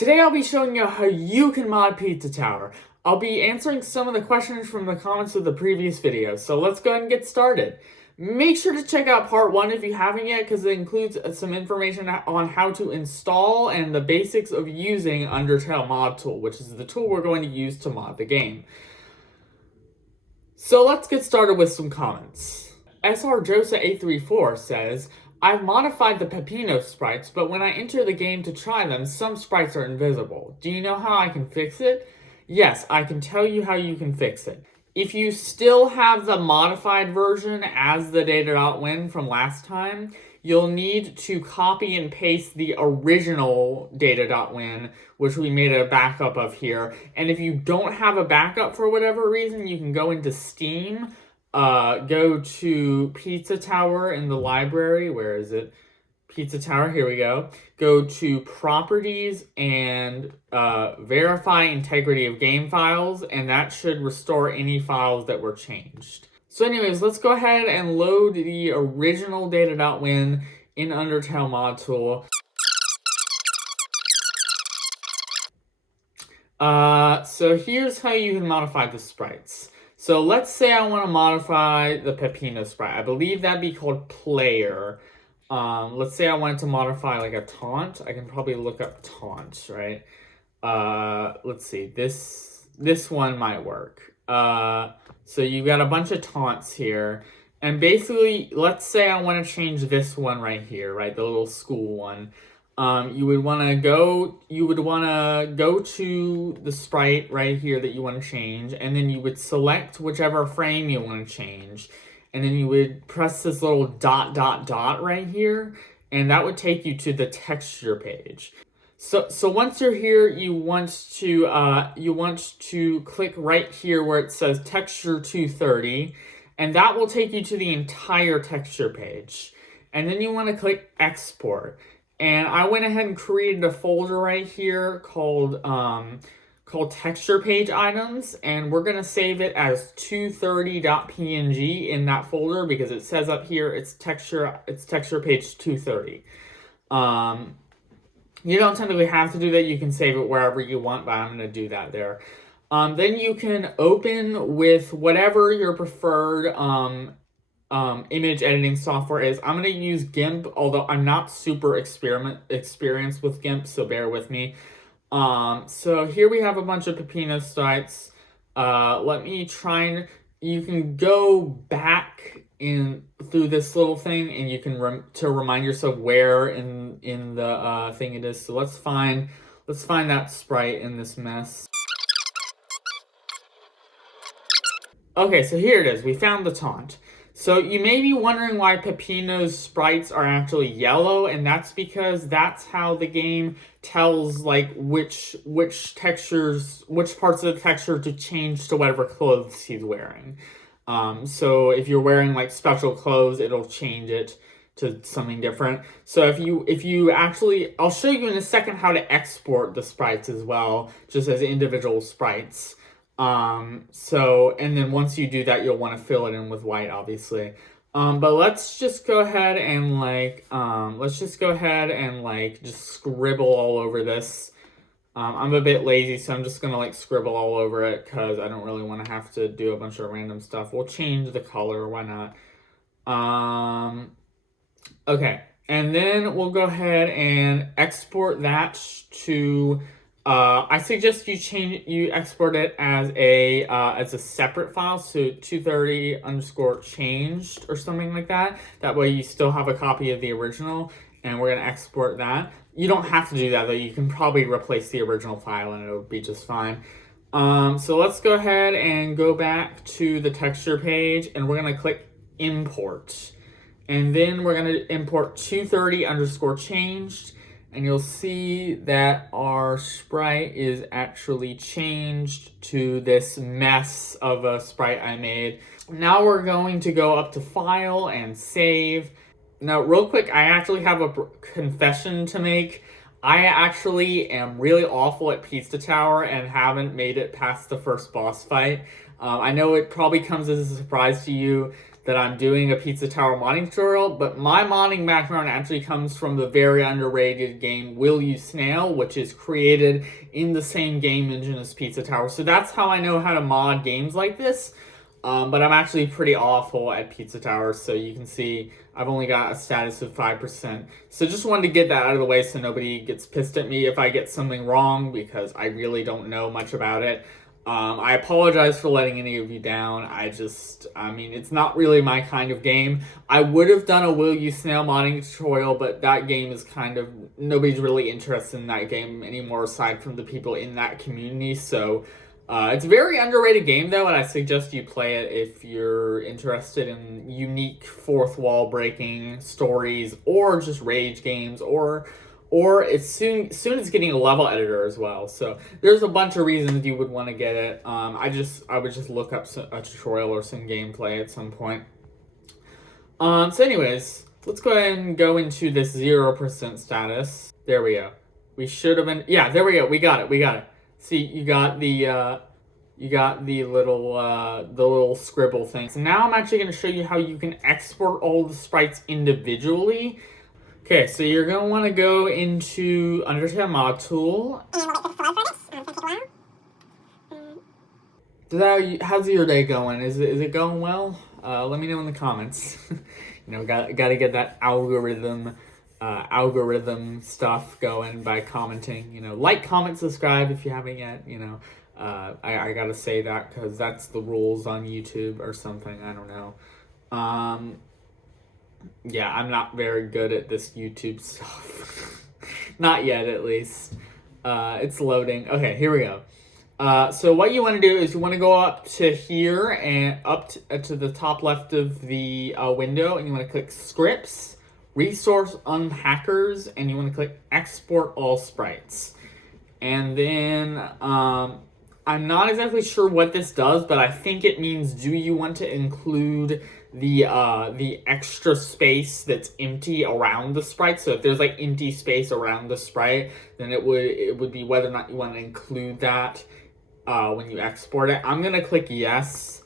Today I'll be showing you how you can mod Pizza Tower. I'll be answering some of the questions from the comments of the previous video, so let's go ahead and get started. Make sure to check out part 1 if you haven't yet, because it includes some information on how to install and the basics of using UndertaleModTool, which is the tool we're going to use to mod the game. So let's get started with some comments. SRJosa834 says, I've modified the Pepino sprites, but when I enter the game to try them, some sprites are invisible. Do you know how I can fix it? Yes, I can tell you how you can fix it. If you still have the modified version as the data.win from last time, you'll need to copy and paste the original data.win, which we made a backup of here. And if you don't have a backup for whatever reason, you can go into Steam, go to Pizza Tower in the library. Where is it? Pizza Tower, here we go. Go to Properties and Verify Integrity of Game Files, and that should restore any files that were changed. So anyways, let's go ahead and load the original data.win in UndertaleModTool. So here's how you can modify the sprites. So let's say I want to modify the Pepino sprite. I believe that'd be called player. Let's say I wanted to modify like a taunt. I can probably look up taunt, right? Let's see. This one might work. So you've got a bunch of taunts here. And basically, let's say I want to change this one right here, right? The little school one. You would want to go to the sprite right here that you want to change, and then you would select whichever frame you want to change, and then you would press this little dot right here, and that would take you to the texture page. So once you're here, you want to click right here where it says texture 230, and that will take you to the entire texture page. And then you want to click export. And I went ahead and created a folder right here called texture page items, and we're gonna save it as 230.png in that folder because it says up here it's texture page 230. You don't technically have to do that. You can save it wherever you want, but I'm gonna do that there. Then you can open with whatever your preferred image editing software is. I'm going to use GIMP, although I'm not super experienced with GIMP, so bear with me. So here we have a bunch of Pepino sprites. Let me try and... You can go back through this little thing, and you can to remind yourself where in the thing it is. So let's find that sprite in this mess. Okay, so here it is. We found the taunt. So you may be wondering why Pepino's sprites are actually yellow, and that's because that's how the game tells like which parts of the texture to change to whatever clothes he's wearing. So if you're wearing like special clothes, it'll change it to something different. So if you actually, I'll show you in a second how to export the sprites as well, just as individual sprites. And then once you do that, you'll want to fill it in with white, obviously. But let's just go ahead and just scribble all over this. I'm a bit lazy, so I'm just gonna scribble all over it because I don't really want to have to do a bunch of random stuff. We'll change the color, why not? Okay, and then we'll go ahead and export that to... I suggest you export it as a separate file, so 230_changed or something like that. That way you still have a copy of the original, and we're gonna export that. You don't have to do that though. You can probably replace the original file and it'll be just fine. So let's go ahead and go back to the texture page, and we're gonna click import, and then we're gonna import 230_changed. And you'll see that our sprite is actually changed to this mess of a sprite I made. Now we're going to go up to File and Save. Now, real quick, I actually have a confession to make. I actually am really awful at Pizza Tower and haven't made it past the first boss fight. I know it probably comes as a surprise to you that I'm doing a Pizza Tower modding tutorial, but my modding background actually comes from the very underrated game Will You Snail, which is created in the same game engine as Pizza Tower. So that's how I know how to mod games like this. But I'm actually pretty awful at Pizza Tower, so you can see I've only got a status of 5%. So just wanted to get that out of the way so nobody gets pissed at me if I get something wrong, because I really don't know much about it. I apologize for letting any of you down. I mean, it's not really my kind of game. I would have done a Will You Snail modding tutorial, but that game is kind of, nobody's really interested in that game anymore aside from the people in that community, so... it's a very underrated game, though, and I suggest you play it if you're interested in unique fourth wall breaking stories, or just rage games, or it's soon it's getting a level editor as well. So there's a bunch of reasons you would want to get it. I would just look up a tutorial or some gameplay at some point. So anyways, let's go ahead and go into this 0% status. There we go. We should have been, yeah, there we go. We got it. See, you got the little scribble thing. So now I'm actually going to show you how you can export all the sprites individually. Okay, so you're going to want to go into UndertaleModTool. How's your day going? Is it going well? Let me know in the comments. Got to get that algorithm stuff going by commenting. Like, comment, subscribe if you haven't yet. I gotta say that because that's the rules on YouTube or something. I don't know. Yeah, I'm not very good at this YouTube stuff. Not yet, at least. It's loading. Okay, here we go. So what you want to do is you want to go up to here and up to the top left of the window, and you want to click Scripts, Resource Unhackers, and you want to click Export All Sprites. And then I'm not exactly sure what this does, but I think it means, do you want to include the extra space that's empty around the sprite? So if there's like empty space around the sprite, then it would be whether or not you want to include that when you export it. I'm gonna click yes.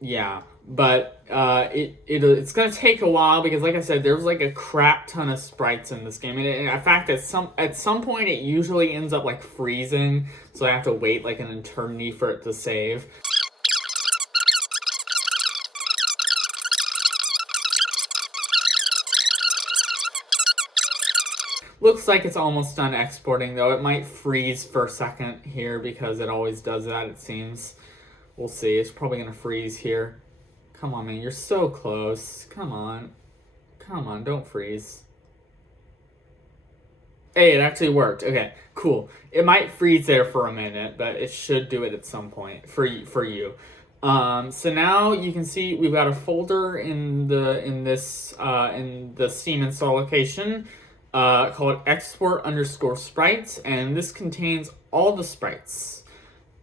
Yeah, but it's gonna take a while because, like I said, there's like a crap ton of sprites in this game, and in fact, at some point it usually ends up like freezing, so I have to wait like an eternity for it to save. Looks like it's almost done exporting, though. It might freeze for a second here because it always does that, it seems. We'll see. It's probably gonna freeze here. Come on, man. You're so close. Come on. Come on, don't freeze. Hey, it actually worked. Okay, cool. It might freeze there for a minute, but it should do it at some point for you. So now you can see we've got a folder in the Steam install location called export_sprites, and this contains all the sprites.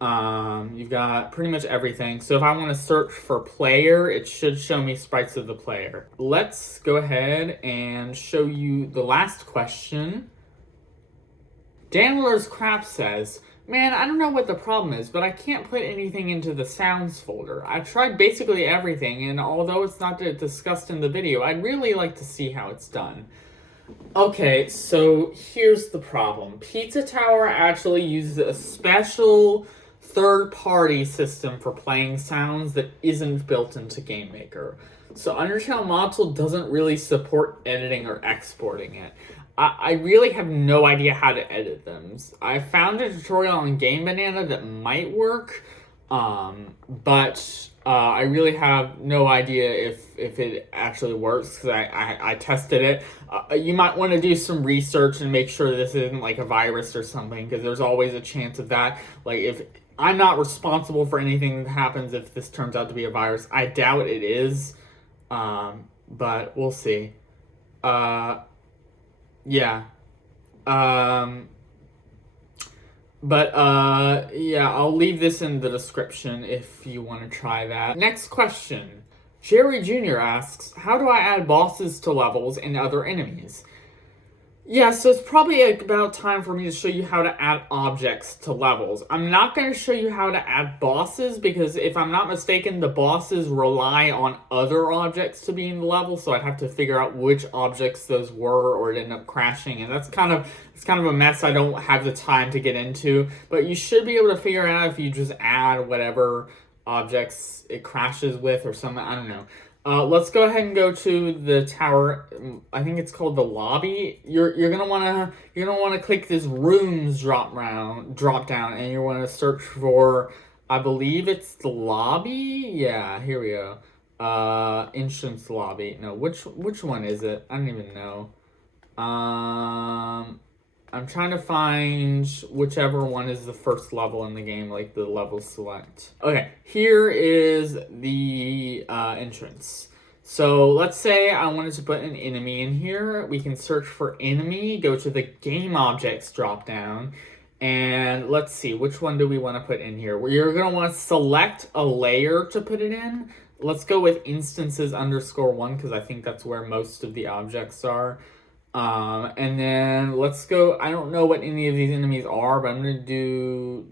You've got pretty much everything. So if I want to search for player, it should show me sprites of the player. Let's go ahead and show you the last question. Dandler's Crap says, man, I don't know what the problem is, but I can't put anything into the sounds folder. I've tried basically everything, and although it's not discussed in the video, I'd really like to see how it's done. Okay, so here's the problem. Pizza Tower actually uses a special third-party system for playing sounds that isn't built into GameMaker. So UndertaleModTool doesn't really support editing or exporting it. I really have no idea how to edit them. I found a tutorial on Game Banana that might work, but I really have no idea if it actually works because I tested it. You might want to do some research and make sure this isn't like a virus or something, because there's always a chance of that. Like, if I'm not responsible for anything that happens if this turns out to be a virus. I doubt it is, but we'll see. Yeah. Yeah, I'll leave this in the description if you want to try that. Next question. Jerry Jr. asks, how do I add bosses to levels and other enemies? Yeah, so it's probably about time for me to show you how to add objects to levels. I'm not going to show you how to add bosses because if I'm not mistaken, the bosses rely on other objects to be in the level, so I'd have to figure out which objects those were or it'd end up crashing, and it's kind of a mess I don't have the time to get into, but you should be able to figure it out if you just add whatever objects it crashes with or something, I don't know. Let's go ahead and go to the tower. I think it's called the lobby. You're gonna wanna click this rooms drop down, and you wanna search for. I believe it's the lobby. Yeah, here we go. Entrance lobby. No, which one is it? I don't even know. I'm trying to find whichever one is the first level in the game, like the level select. Okay, here is the entrance. So let's say I wanted to put an enemy in here. We can search for enemy, go to the game objects drop down, and let's see, which one do we want to put in here? You're going to want to select a layer to put it in. Let's go with instances _1 because I think that's where most of the objects are. And then let's go, I don't know what any of these enemies are, but I'm going to do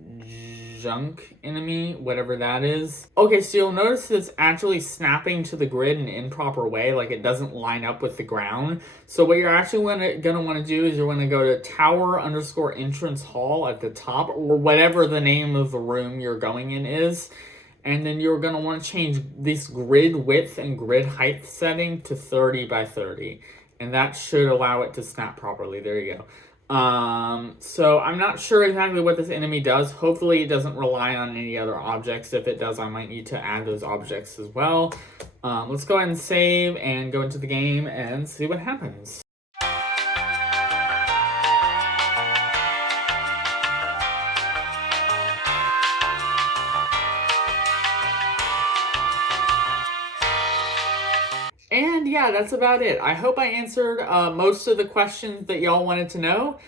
junk enemy, whatever that is. Okay, so you'll notice it's actually snapping to the grid in an improper way, like it doesn't line up with the ground. So what you're actually going to want to do is you're going to go to tower _ entrance hall at the top, or whatever the name of the room you're going in is. And then you're going to want to change this grid width and grid height setting to 30 by 30. And that should allow it to snap properly. There you go. So I'm not sure exactly what this enemy does. Hopefully it doesn't rely on any other objects. If it does, I might need to add those objects as well. Let's go ahead and save and go into the game and see what happens. And yeah, that's about it. I hope I answered most of the questions that y'all wanted to know.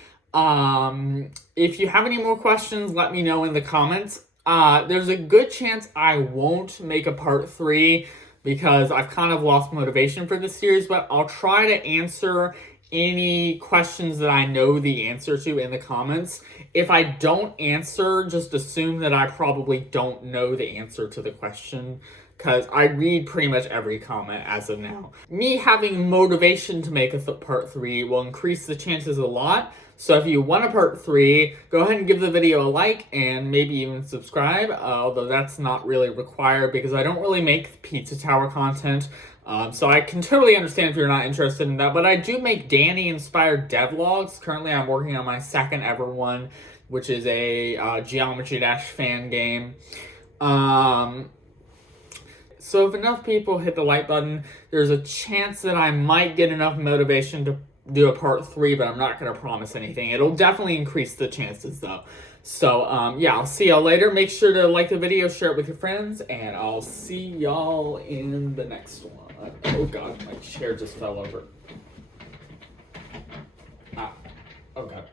If you have any more questions, let me know in the comments. There's a good chance I won't make a part 3 because I've kind of lost motivation for this series, but I'll try to answer any questions that I know the answer to in the comments. If I don't answer, just assume that I probably don't know the answer to the question, because I read pretty much every comment as of now. Me having motivation to make a part 3 will increase the chances a lot. So if you want a part 3, go ahead and give the video a like and maybe even subscribe, although that's not really required because I don't really make Pizza Tower content. So I can totally understand if you're not interested in that, but I do make Danny-inspired devlogs. Currently I'm working on my second ever one, which is a Geometry Dash fan game. So if enough people hit the like button, there's a chance that I might get enough motivation to do a part 3, but I'm not going to promise anything. It'll definitely increase the chances though. So yeah, I'll see y'all later. Make sure to like the video, share it with your friends, and I'll see y'all in the next one. Oh god, my chair just fell over. Oh god.